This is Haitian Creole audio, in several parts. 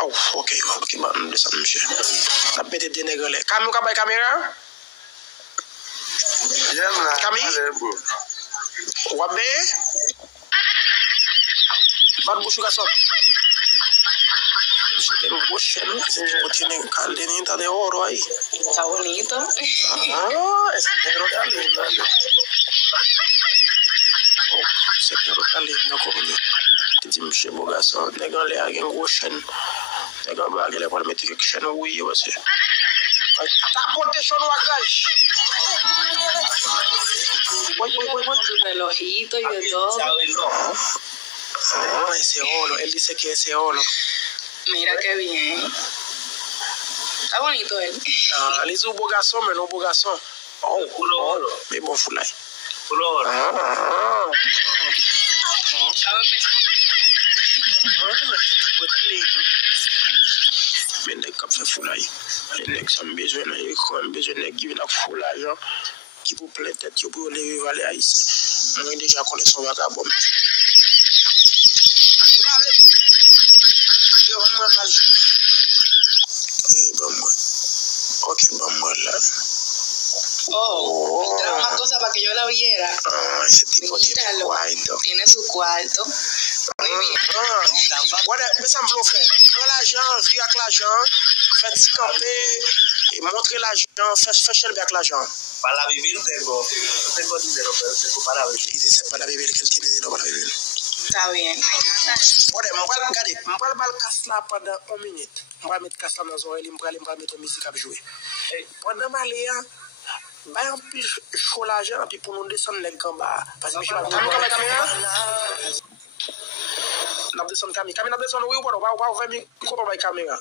Oh, ok, man, this is monsieur. La petite dénégrée. Camille, tu as caméra? Camille? Wabe? Bad bouche garçon. C'était un beau chien, c'est tiene caldenita de oro ahí. Está bonito. Ah, ese perro está lindo. Oh, ese perro está lindo, coño. Petit monsieur beau garçon, les gars, les gars, un gros chien. Les gars, bah, les gars, mettre quelque chose, oui, aussi. Tapote son guacash. Su relojito y de todo. Ah, ese oro, él dice que ese oro. Mira qué bien. Está bonito él. Ah, les beau garçon, mais non beau garçon. Oh, mais bon foulay. Ah. Estaba empezando. Mais les cap fait foulay. Les mecs ont besoin de giving up foulay, qui pour plein tête, pour lever valer haïtien. Moi déjà connais son vagabond. Ok, vamos là. Oh, trae una cosa para que yo la viera. Ah, ese tipo tiene cuarto. Tiene su cuarto. Muy bien. Voilà, mais ça me veut faire. Prends l'argent, vis avec l'argent, faites camper et montrer l'argent, fais cher avec l'argent. Para vivir tengo dinero, pero tengo para vivir. Y dice para vivir que él tiene dinero para vivir. Está bien. Voilà, je vais le casser là pendant 1 minute. Je vais mettre casse là dans les oreilles, je vais mettre musique à jouer. Pendant ma léa, je vais un peu chaud l'argent, puis pour nous descendre les gambas. Parce que je vais la caméra. La descendre Camille, la descendre, oui, bueno, va a ver cómo va la caméra.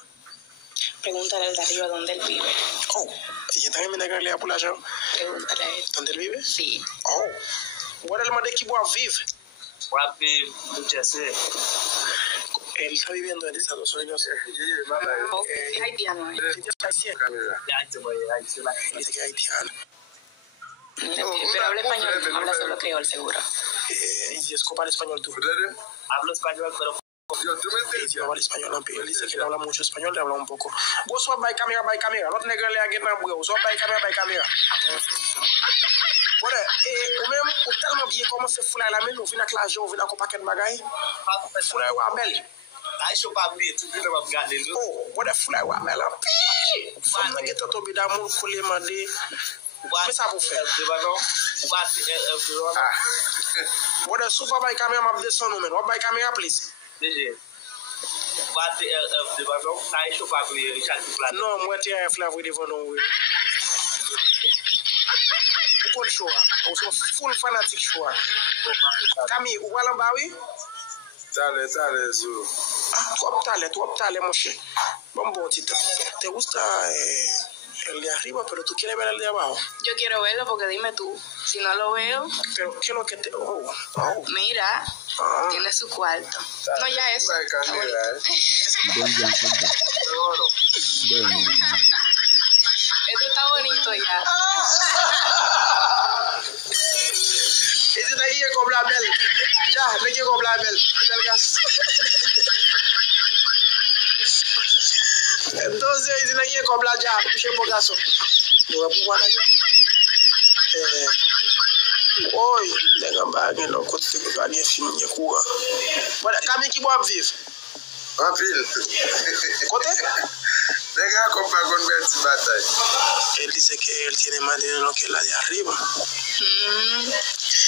Pregúntale al de arriba dónde él vive. Oh, ¿y también me negra le por l'argent? Pregúntale a él. ¿Dónde él vive? Sí. Oh, bueno, él manda que voy a vivre. Wapi, Jersey. Él está viviendo en Estados Unidos. Es haitiano. Dice que es haitiano. Pero habla español, no habla solo creol, seguro. Y Escobar habla español tú. Hablo español, pero Y habla español. Él dice que no habla mucho español, le habla un poco. Vos sos by camera. L'autre nègre le a gagné un bouillon. Vos sos by camera. Voilà, ou même, ou tellement bien commencé à fouler la main, on vient avec l'argent, on vient avec un paquet de bagailles. Fouler ou belle. Aisha papi, tu peux me regarder. Oh, voilà, fouler ou belle. Femme n'a pas tombé d'amour, coller, mandé. Mais ça vous fait. Voilà, souvent, by camera, m'a descendu, mais by camera, please. Non, moi, tu as un flavor devant nous. Pourquoi le choix? On sont full fanatique choix. Camille, où va là-bas, oui? Tale, Zou. Ah, tu tale, mon cher. Bon, tita. ¿Te gusta el de arriba, pero tú quieres ver el de abajo? Yo quiero verlo porque dime tú, si no lo veo. Pero, ¿qué es lo que te...? Mira, tiene su cuarto. No, ya eso. Esto está bonito ya. Ese de ahí es como la belle. Ya, le quiero como la belle. Entonces, ese de ahí es como la ya. Puxa un bogazo. Yo voy a jugar allá. Hoy, les gars, ils ont côté de gagner film de cours. Voilà, Camille qui boit vivre. En pile. Côté? Les gars, qu'on pas qu'on met cette bataille. Él dice que él tiene más dinero que la de arriba.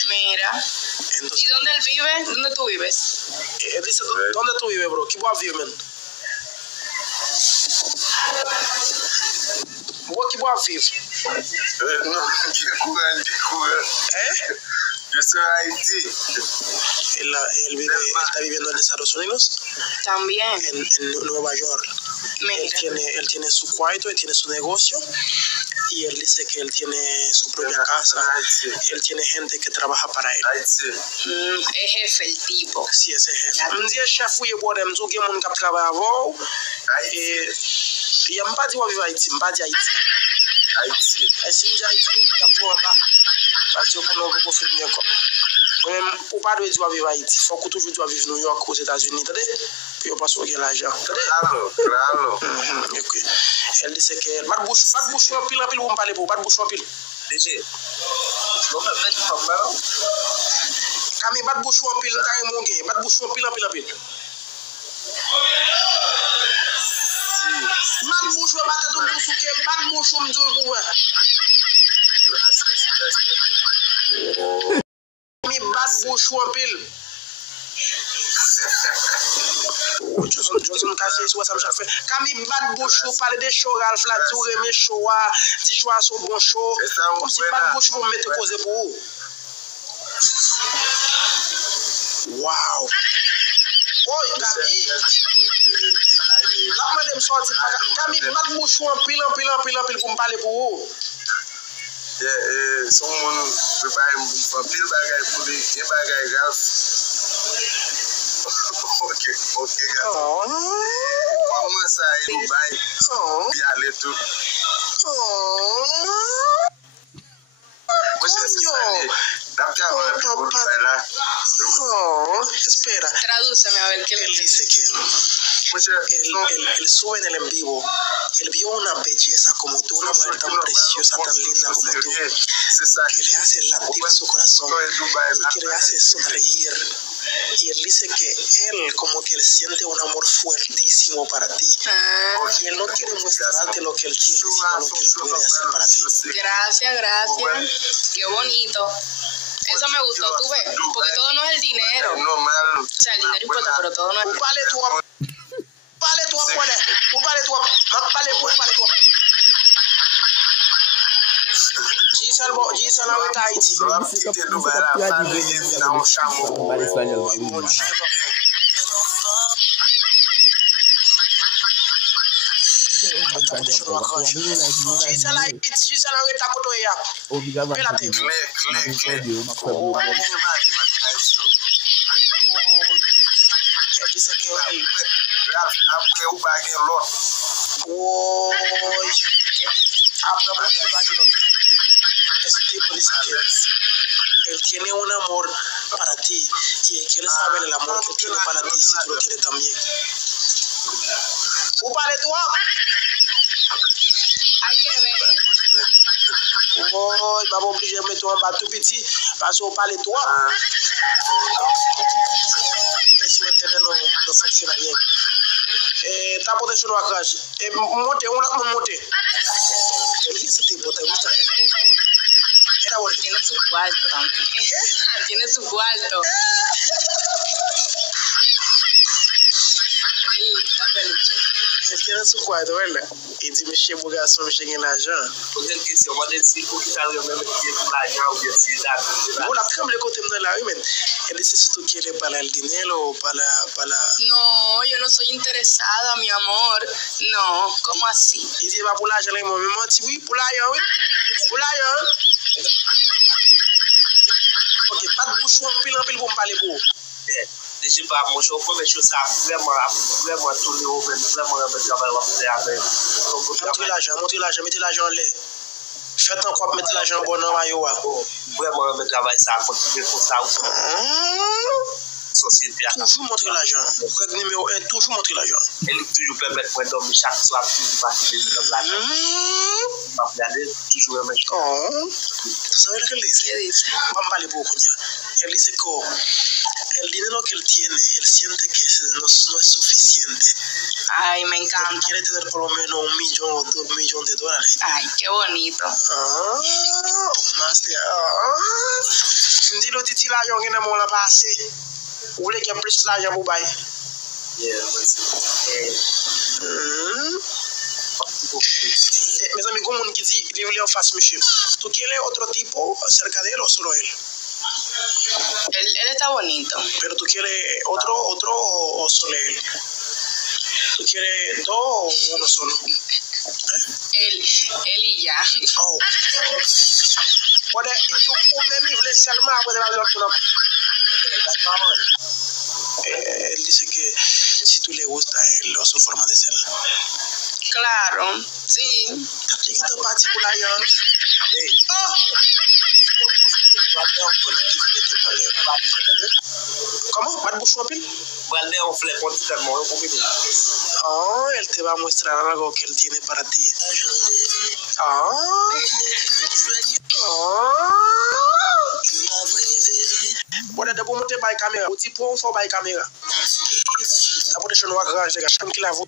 Mira. Entonces, ¿Y dónde él vive? ¿Dónde tú vives? él dice, ¿dónde tú vives, bro? ¿Qué bois vivre, man? ¿Vos qui bois vivre? Non, découvert. Yo soy Haití. Él está viviendo en Estados Unidos, También. en Nueva York. Mira. Él tiene su cuarto, él tiene su negocio y él dice que él tiene su propia casa. Él tiene gente que trabaja para él. Haití. Es jefe el tipo. Sí, ese jefe. Un día chef fouille pour dem zo gen moun k'ap travay avant et il m'a pas dit ou vivre Haïti, m'a pas dit Haïti. Haïti. Et si m'di Haïti, y a pour en bas parce que comme on peut filmer encore. Ou pas de dire vivre à Haïti. Il faut que toujours tu vivre New York aux États-Unis. Puis on passe au l'argent. Claro. Ok. Elle dit c'est que pas de bouche en pile pour me parler pour pas de bouche en pile. DG. Non, mais pas de problème. Kami pas de bouche en pile dans mon gain. Pas de bouche en pile. Mal bouche en battre tout le souke, mal bouche en tout. Mi bat bouche en pile. Johnson casse sur ça me fait. Quand mi bat bouche pour parler des shows Ralph la tour mes show dit show son bon show. Comme si bat bouche pour mettre cause pour vous. Wow. Oh, Camille. La madame sorti Camille bat bouche en pile pour me parler pour vous. Son monde prépare un pile bagage pour les bagages Ralph. Ok, gars. Comment ça, il va bien aller tout. Espera. Tradúceme a ver qué le dice que él sube en el en vivo. Él vio una belleza como tú, una mujer tan preciosa, tan linda como tú, que le hace latir su corazón y que le hace sonreír. Y él dice que él como que él siente un amor fuertísimo para ti. Y él no quiere mostrarte lo que él tiene, sino lo que él puede hacer para ti. Gracias. Qué bonito. Eso me gustó, tú ves, porque todo no es el dinero. O sea, el dinero importa, pero todo no es... Ese tipo dice que él tiene un amor para ti y él quiere saber el amor que él tiene para ti si tú lo tienes también. Hay que ver. Oh, vamos obliger de mettre un bas tout petit parce qu'on parle de toi. Eso internet no funciona bien. Está potenciando a crash. Monte, monte. ¿Qué ese tipo te gusta? Era bonito. Tiene su cuarto también. Tiene su cuarto. Él tiene su cuarto, ¿verdad? Y dime si es porque son en l'argent. Porque él dice, on va decir pour qu'il t'arrive même l'argent ou bien si là. Bon, la tremble le côté de la rue, mais él dice si tú quieres para el dinero o para... No, yo no soy interesada, mi amor. No, ¿cómo así? Il dit, va pour l'argent, là, moi, maman, dit oui, pour l'argent, oui. Pour l'argent. Ok, pas de bouchon, pile pour me parler pour. Je sais pas, moi, je trouve que ça vraiment tourné au même, vraiment un travail à faire avec. Montrez l'argent, mettez l'argent en l'air. Faites encore mettre l'argent bon dans maillot. Vraiment un travail ça continue pour ça. Société. Toujours montrer l'argent. Règle numéro 1, toujours montrer l'argent. Elle toujours permettre moi dormir chaque soir parce que je l'argent. Ma regarder toujours même. Oh. ¿Sabes lo que él dice? ¿Qué dice? Vamos a darle poco ya. Él dice que el dinero que él tiene, él siente que no es suficiente. Ay, me encanta. Él quiere tener por lo menos $1 millón o $2 millones de dólares. Ay, qué bonito. Más de... Dilo titi l'argent qui n'a pas passé. Vous voulez qu'il y ait plus l'argent pour bailler? Mes amis, como un que dit, libre en face, monsieur. ¿Tú quieres otro tipo cerca de él o solo él? Él está bonito. Pero tú quieres otro o solo él? ¿Tú quieres dos o uno solo? Él y ya. Oh. Bueno, y tú me miles seulement puede hablar con la... Él dice que si tú le gusta a él o su forma de ser. Claro, sí. Está chiquito particular, Comment? Pas de bouche en pile? Valde on flip continuellement pour venir. Oh, él te va a mostrar algo que él tiene para ti. Oh. Oh. Voilà, de bon monter by caméra. Ou dit pour on by caméra. La protection noire range, les gars. Cham qui la voit.